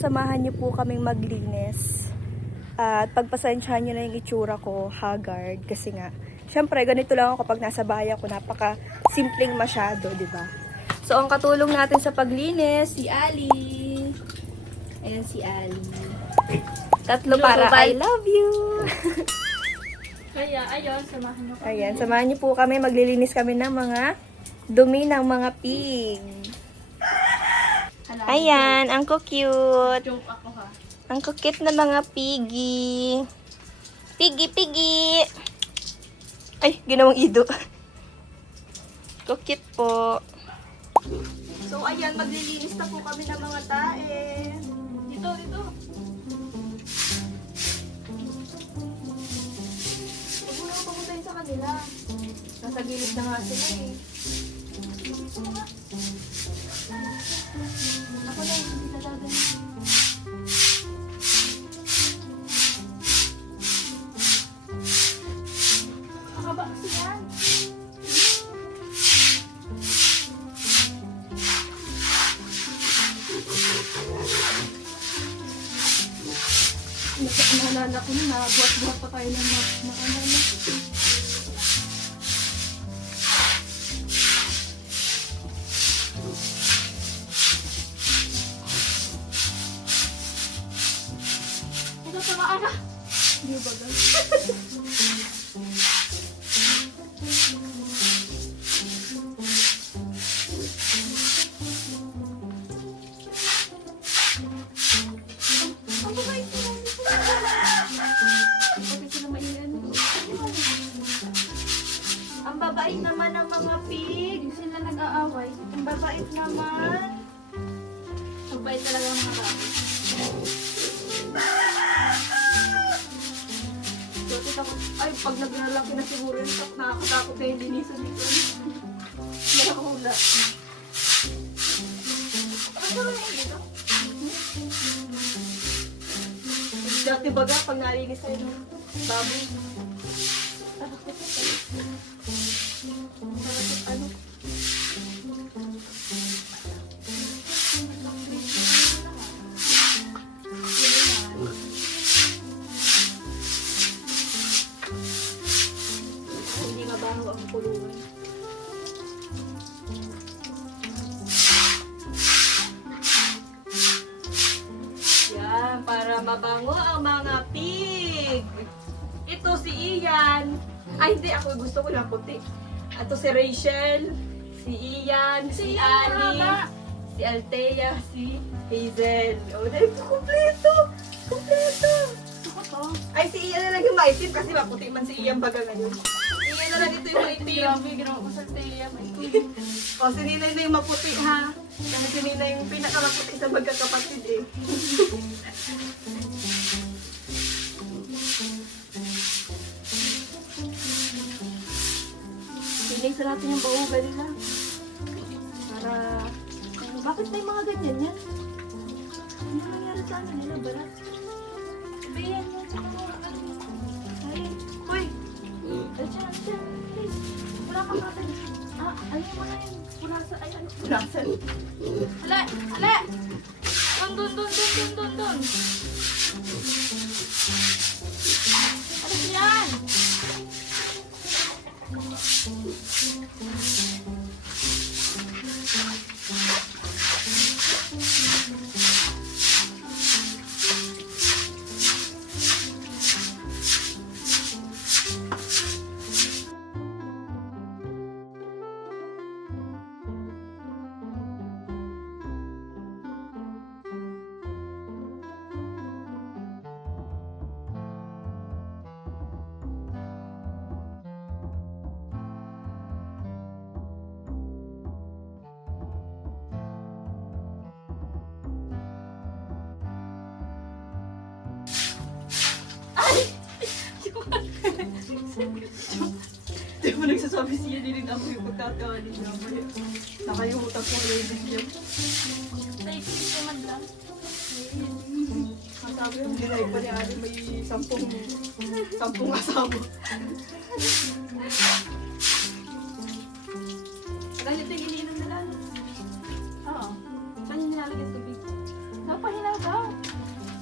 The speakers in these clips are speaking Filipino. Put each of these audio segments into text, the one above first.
samahan niyo po kaming maglinis. At pagpasensyahan niyo na yung itsura ko, haggard. Kasi nga, syempre, ganito lang ako kapag nasa bahay ako. Napaka-simpleng masyado, di ba? So, ang katulong natin sa paglinis, si Ali. Ayan si Ali. Tatlo para I love you. Kaya, ayun, samahan nyo kami. Ayan, samahan niyo po kami. Maglilinis kami ng mga dumi ng mga pig. Ayan, ang cute. Joke ako ha. Ang cute na mga piggy. Piggy. Ay, ginawang ido. Cute po. So, ayan, maglilinis na po kami ng mga tae. Dito. Huwag mo naman pamuntahin sa kanila. Nasa gilid na nga sila eh. Ako na, hindi talaga. Nakabaks yan. Naalala ko na, buhat-buhat pa tayo ng maalala. Ito sa maana. Hindi ba ba? Ang babait ko lang. Bakit sila maingan? Ang babait naman ng mga pig. Hindi sila nag-aaway. Ang babait naman. Ang bait talaga ang mga baboy. So, ay, pag naglalaki na siguro yun, nakakatakot na yung linisan nito. Nakahula. Ano ba yung dito? Dati baga, pag nalinis tayo ng baboy. Ano? Hindi mabaho ang kulungan. Yan, para mabango ang mga pig. Ito si Ian. Ay, hindi. Ako gusto ko na puti. Ito si Rachel, si Ian, si Ali, si Althea, si Hazel. O, dahil ito, kumpleto. Ako to. Ay, si Ian na lang yung maitim kasi maputi man si Ian baga ngayon. Ian na lang ito yung maitim. Grabe, ginawa ko sa Teya. O, si Ninay na yung maputi ha. Kasi si Ninay yung pinakamaputi sa magkakapatid eh. Piling sa natin yung baugan nila. Para... bakit may mga ganyan yan? Ano nangyari sa ano nila, barat? Sabihin mo sa mga Ay, hoy! Diyan. Please. Wala kang natin. Ayun mo na yun. Punasa. Ay, ano? Punasan. Hala! Dun. Ano yan? Di mo nagsasabi siya, din ako yung pagkakaali niya. Nakalimutan ko yung video. Naisip naman lang. Ang sabi yung dinay pa ni Ali may sampung asawa. Ganito yung ininom nila. Oo. Saan yung nilalagay sa tubig? Napahinaw daw.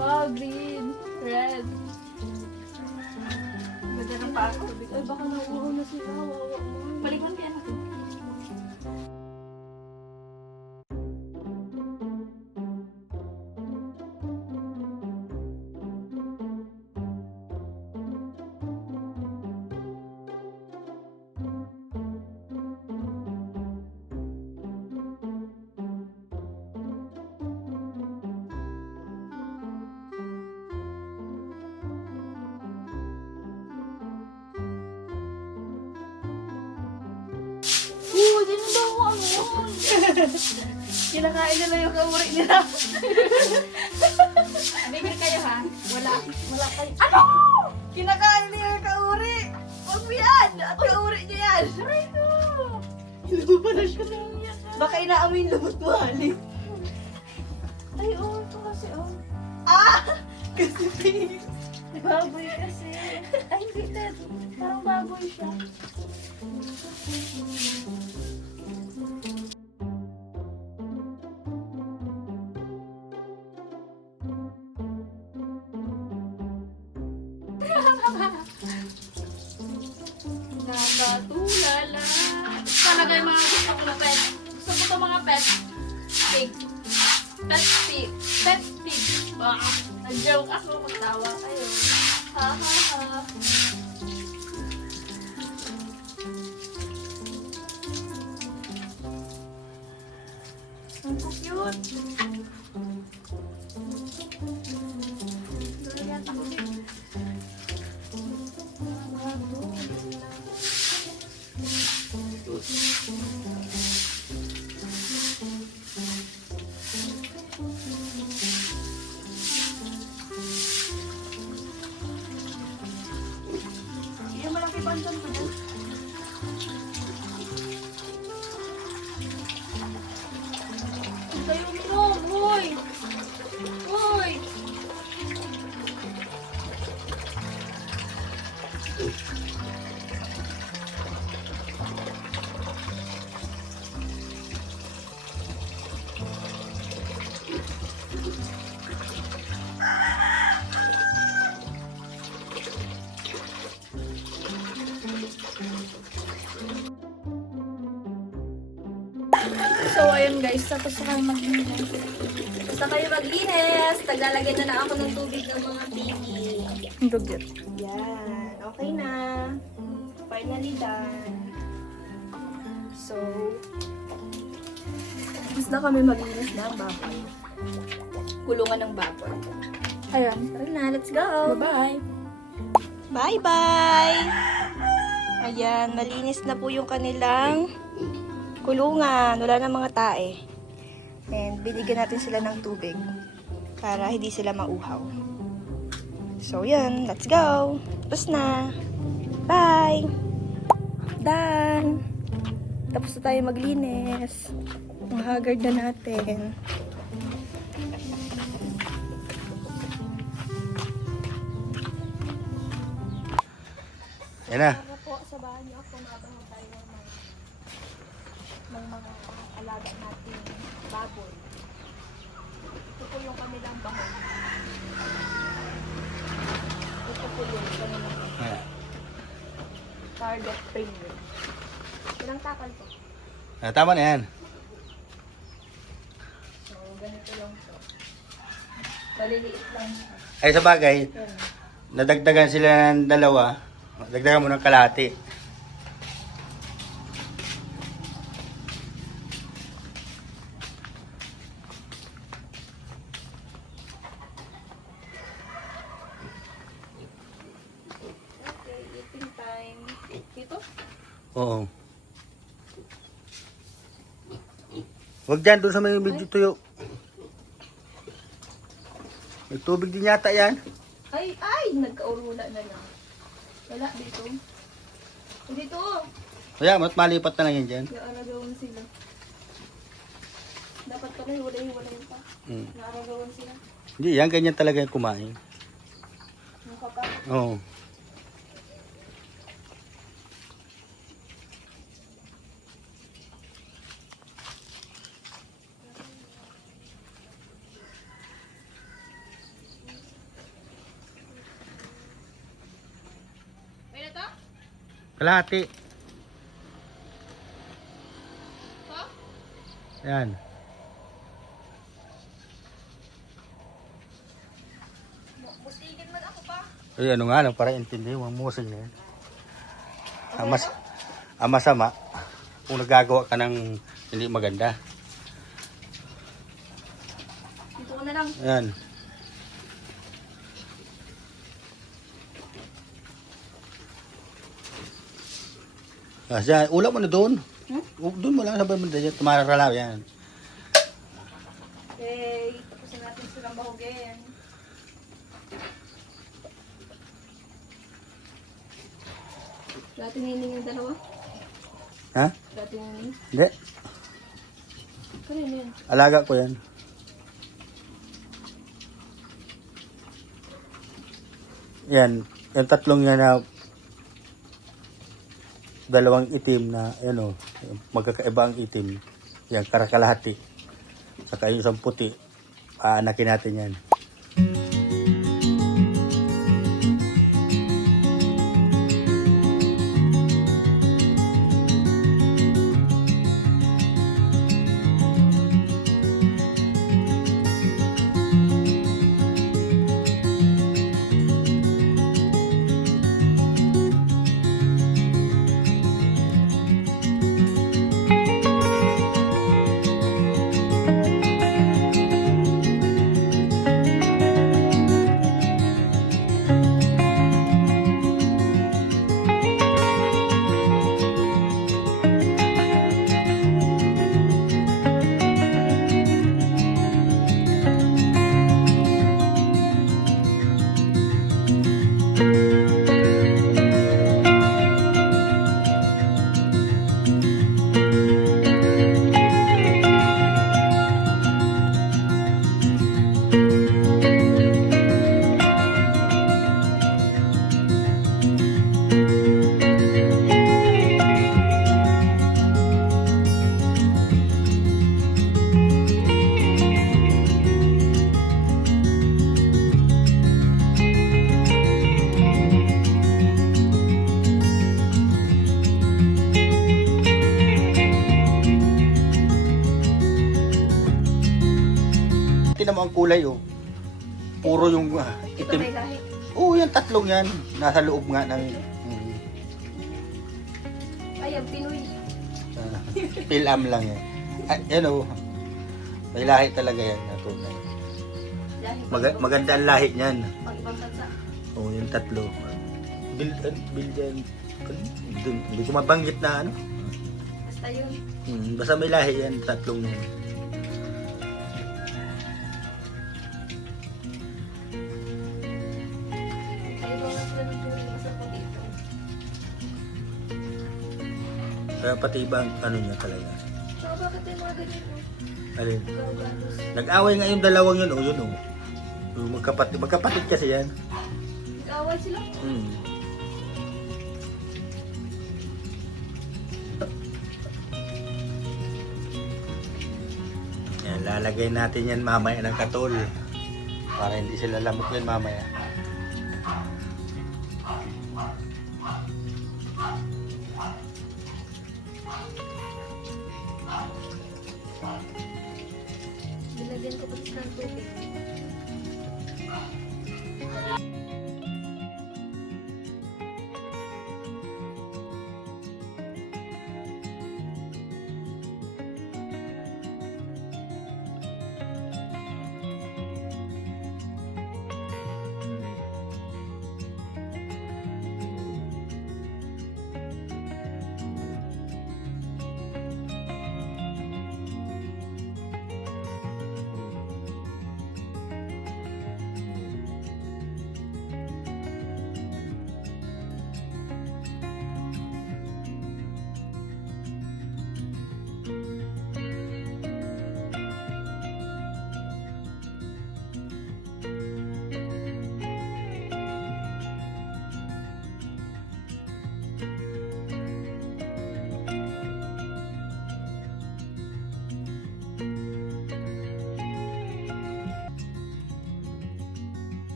Wow, green. Red. Ganda ng pako. Ay, baka nauuhaw na sila. Wawa mo. Balikan kaya natin. Dito daw ako ano. Kinakain nila yung kauri nila. Bibili kayo ha? Wala kayo. Ano? Kinakain nila yung kauri. Huwag mo yan. At kauri niya yan. Aray no! Inubalas ko na. Baka inaamoy yung lubot mo, Ali. Ay, oh, ito kasi oh. Ah! Kasi pinis. Baboy kasi. Ay, hindi Ted. Parang baboy siya. Nagatulala. Talaga yung mga gusto ko na pet. Gusto ko ito mga pet. Pig. Pet pig. Pet pig. Nag-joke ako. Magtawa kayo. Ha ha ha. Ang cute. Doon yata ko din. Yung malaki bandan ko dyan. Ang kayo uminom. Hoy! Hoy! So, ayun guys, tapos na kayo maglinis. Basta kayo maglinis, naglalagay na ako ng tubig ng mga baby. Ang dugit. Yan. Okay na. Finally done. So, tapos na kami maglinis ng baboy. Kulungan ng baboy. Ayan. Tara na, let's go! Bye-bye! Bye-bye! Ayan, malinis na po yung kanilang kulungan. Wala na mga tae. And binigyan natin sila ng tubig para hindi sila mauhaw. So, yan. Let's go! Tapos na! Bye! Done! Tapos na tayo maglinis. Ang haggard na natin. Yan na. Para po, sabahan niyo ako mabaho tayo ng mga alaga natin baboy. Ito po yung kanilang bahon. Ito po yung kanilang target premium. Ilang takal po? Tama na yan. So, ganito lang po. Maliliit lang siya. Ay sa bagay, Yan. nadagdagan sila ng dalawa. Dagdagan mo ng kalahati. Okay, eating time. Dito? Oo. Huwag dyan, doon sa may medyo tuyo. May tubig din yata yan. Ay! Nagkaurula na lang. Wala dito. Dito! Kaya, malipat na lang yan dyan. Naaragawan sila. Dapat pala hiwalay pa. Hmm. Naaragawan sila. Hindi, yan ganyan talaga yung kumain. Mukha pa. Oo. Kalahati. Ha? Yan. Mustigin man ako pa. Ay, ano nga lang, para intindi yung mga musig na yan. Ang masama, kung nagagawa ka ng hindi maganda. Dito ko na lang. Yan. Kasi, ulam mo na doon. Doon mo lang, sabay mo na dyan. Tumararalaw yan. Okay, tapusin natin silang bahugin. Dati nining yung dalawa? Ha? Dati nining? Hindi. Kanino yun? Alaga ko yan. Yan. Yung tatlong yan na dalawang itim na, ano, magkakaiba ang itim. Yan, karakalahati. Saka yung isang puti, aanakin natin yan. Tingnan mo ang kulay, oh. Puro yung Ito itim. may lahi. Oo, yung tatlong yan. Nasa loob nga ng Ay, ang Pinoy. pilam lang yan. Ay, yan, oh. May lahi talaga yan. Tunay. Lahi. Maganda ang lahi niyan. Pag ibang bansa. Oo, yung tatlo. Bildan. Hindi ko mabanggit na ano. Basta yun. Basta may lahi yan, tatlong yan. Ay, mga sila ng Pinoy sa po dito. Kaya pati ibang ano niya talaga. So, bakit yung mga ganyan? Oh? Alin? Galos. Nag-away nga yung dalawang yun, oh, yun, oh. Yung magkapatid kasi yan. Nag-away sila? Yan, lalagay natin yan mamaya ng katol. Para hindi sila lamok yan mamaya.